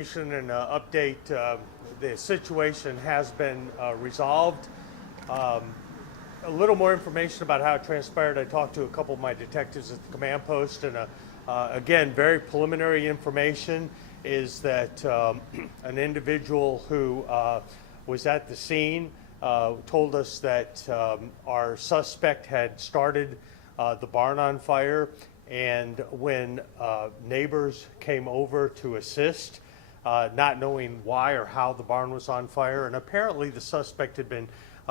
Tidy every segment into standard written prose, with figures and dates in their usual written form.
And update. The situation has been resolved. A little more information about how it transpired. I talked to a couple of my detectives at the command post, and again, very preliminary information is that an individual who was at the scene told us that our suspect had started the barn on fire, and when neighbors came over to assist, not knowing why or how the barn was on fire. And apparently the suspect had been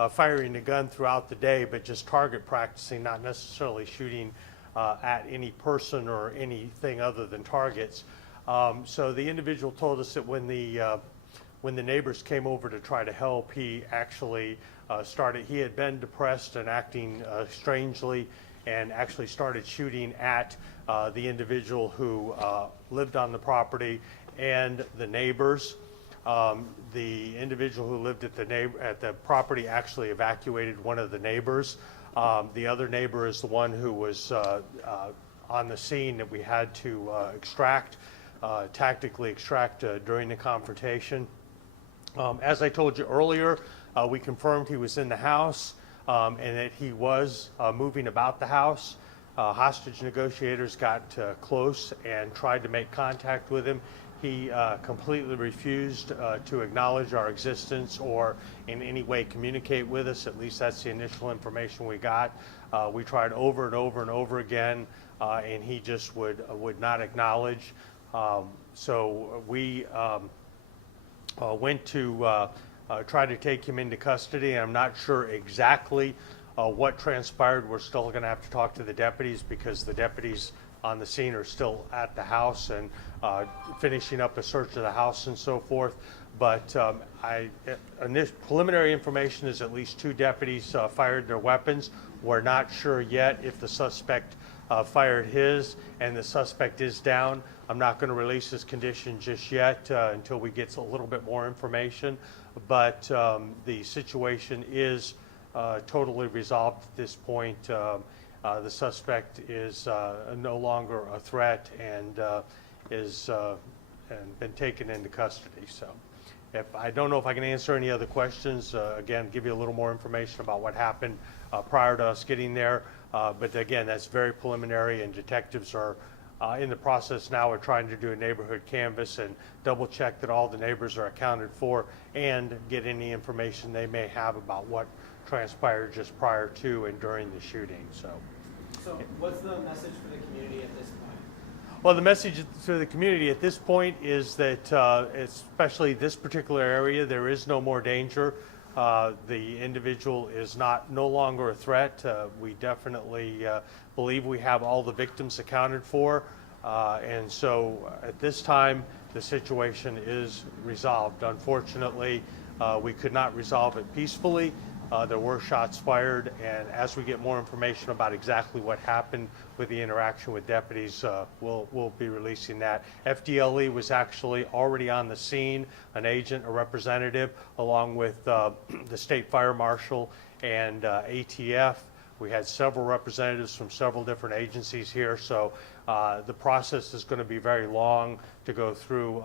firing a gun throughout the day, but just target practicing, not necessarily shooting at any person or anything other than targets. So the individual told us that when the neighbors came over to try to help, he actually he had been depressed and acting strangely, and actually started shooting at the individual who lived on the property and the neighbors. The individual who lived at the property actually evacuated one of the neighbors. The other neighbor is the one who was on the scene that we had to tactically extract during the confrontation. As I told you earlier, we confirmed he was in the house and that he was moving about the house. Hostage negotiators got close and tried to make contact with him. He completely refused to acknowledge our existence or in any way communicate with us. At least that's the initial information we got. We tried over and over and over again, and he just would not acknowledge. So we went to try to take him into custody. I'm not sure exactly what transpired. We're still going to have to talk to the deputies, because the deputies on the scene are still at the house and finishing up a search of the house and so forth. But preliminary information is at least 2 deputies fired their weapons. We're not sure yet if the suspect fired his, and the suspect is down. I'm not going to release his condition just yet until we get a little bit more information. But the situation is totally resolved at this point. The suspect is no longer a threat and is been taken into custody. So, I don't know if I can answer any other questions. Again, give you a little more information about what happened prior to us getting there. But again, that's very preliminary, and detectives are in the process now. We're trying to do a neighborhood canvass and double check that all the neighbors are accounted for, and get any information they may have about what transpired just prior to and during the shooting. So what's the message for the community at this point? Well, the message to the community at this point is that, especially this particular area, there is no more danger. The individual is no longer a threat. We definitely believe we have all the victims accounted for. And so at this time, the situation is resolved. Unfortunately, we could not resolve it peacefully. There were shots fired, and as we get more information about exactly what happened with the interaction with deputies, we'll be releasing that. FDLE was actually already on the scene, an agent, a representative, along with the state fire marshal and ATF. We had several representatives from several different agencies here, so the process is going to be very long to go through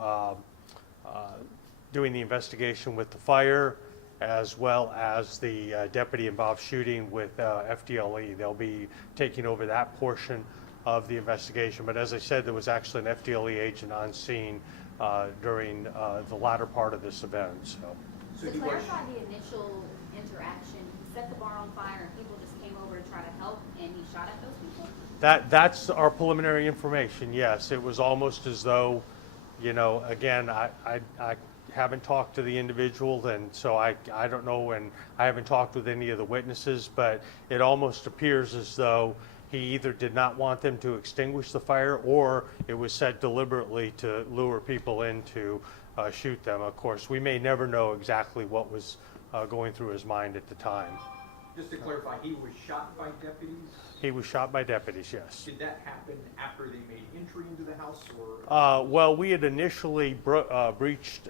doing the investigation with the fire, as well as the deputy involved shooting with FDLE. They'll be taking over that portion of the investigation. But as I said, there was actually an FDLE agent on scene during the latter part of this event. So to clarify the initial interaction, he set the bar on fire and people just came over to try to help, and he shot at those people? That's our preliminary information, yes. It was almost as though, again, I haven't talked to the individual, and so I don't know, and I haven't talked with any of the witnesses, but it almost appears as though he either did not want them to extinguish the fire, or it was set deliberately to lure people in to shoot them. Of course, we may never know exactly what was going through his mind at the time. Just to clarify, he was shot by deputies? He was shot by deputies, yes. Did that happen after they made entry into the house, or? Well, we had initially breached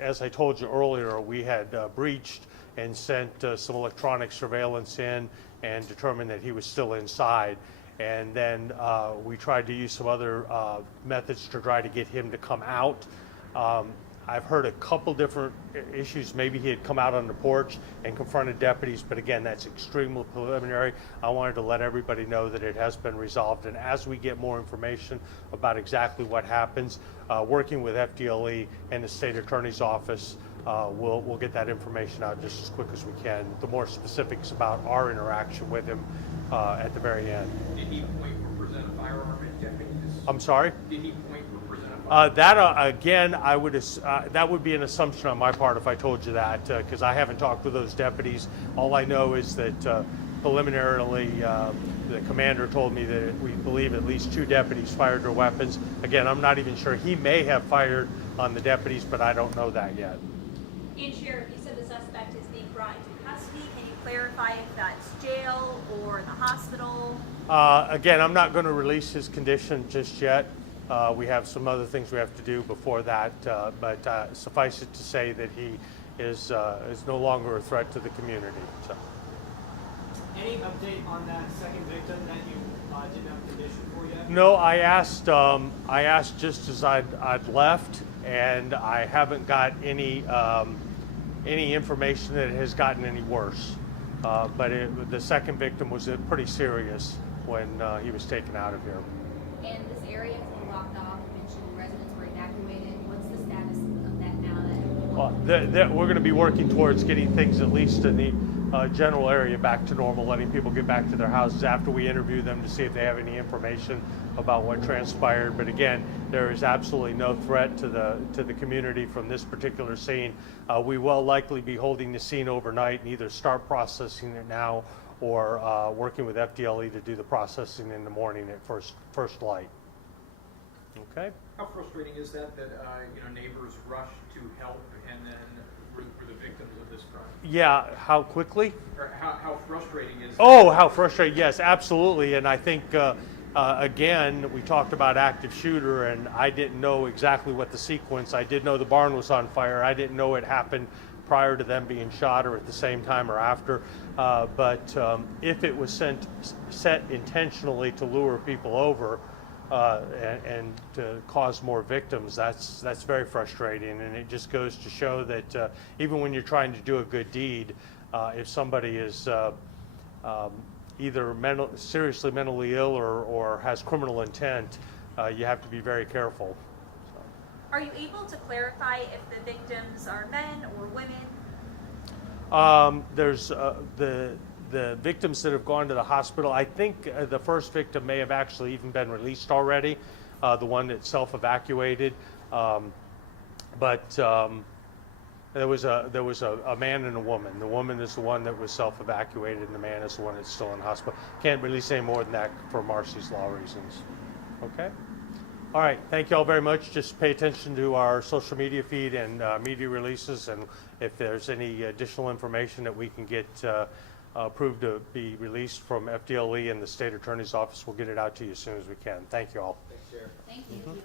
as I told you earlier, we had breached and sent some electronic surveillance in and determined that he was still inside. And then we tried to use some other methods to try to get him to come out. I've heard a couple different issues. Maybe he had come out on the porch and confronted deputies, but again, that's extremely preliminary. I wanted to let everybody know that it has been resolved, and as we get more information about exactly what happens, working with FDLE and the state attorney's office, we'll get that information out just as quick as we can. The more specifics about our interaction with him at the very end. Did he point or present a firearm at deputies? I'm sorry? Did he point or present a firearm? Again, that would be an assumption on my part if I told you that, because I haven't talked with those deputies. All I know is that preliminarily, the commander told me that we believe at least 2 deputies fired their weapons. Again, I'm not even sure. He may have fired on the deputies, but I don't know that yet. And Sheriff, you said the suspect is being brought into custody. Can you clarify if that's jail or the hospital? Again, I'm not going to release his condition just yet. We have some other things we have to do before that, but suffice it to say that he is no longer a threat to the community. So. Any update on that second victim that you didn't have a condition for yet? No, I asked just as I'd left, and I haven't got any information that it has gotten any worse. But the second victim was pretty serious when he was taken out of here. And this area has been locked off. You mentioned residents were evacuated. What's the status of that now? That We're going to be working towards getting things at least in the general area back to normal, letting people get back to their houses after we interview them to see if they have any information about what transpired. But again, there is absolutely no threat to the community from this particular scene. We will likely be holding the scene overnight and either start processing it now or working with FDLE to do the processing in the morning at first light. Okay. How frustrating is that neighbors rush to help and then were the victims of this crime? Yeah, how quickly? Or how frustrating is Oh, how frustrating. Yes, absolutely. And I think, again, we talked about active shooter, and I didn't know exactly what the sequence. I did know the barn was on fire. I didn't know it happened prior to them being shot or at the same time or after. But if it was set intentionally to lure people over, and to cause more victims, that's very frustrating, and it just goes to show that even when you're trying to do a good deed, if somebody is either seriously mentally ill or has criminal intent, you have to be very careful. So. Are you able to clarify if the victims are men or women? There's the victims that have gone to the hospital. I think the first victim may have actually even been released already, the one that self-evacuated. But there was a man and a woman. The woman is the one that was self-evacuated, and the man is the one that's still in hospital. Can't release any more than that for Marcy's Law reasons. Okay? All right. Thank you all very much. Just pay attention to our social media feed and media releases, and if there's any additional information that we can get approved to be released from FDLE and the state attorney's office, we'll get it out to you as soon as we can. Thank you all. Thanks, Sheriff. Thank you.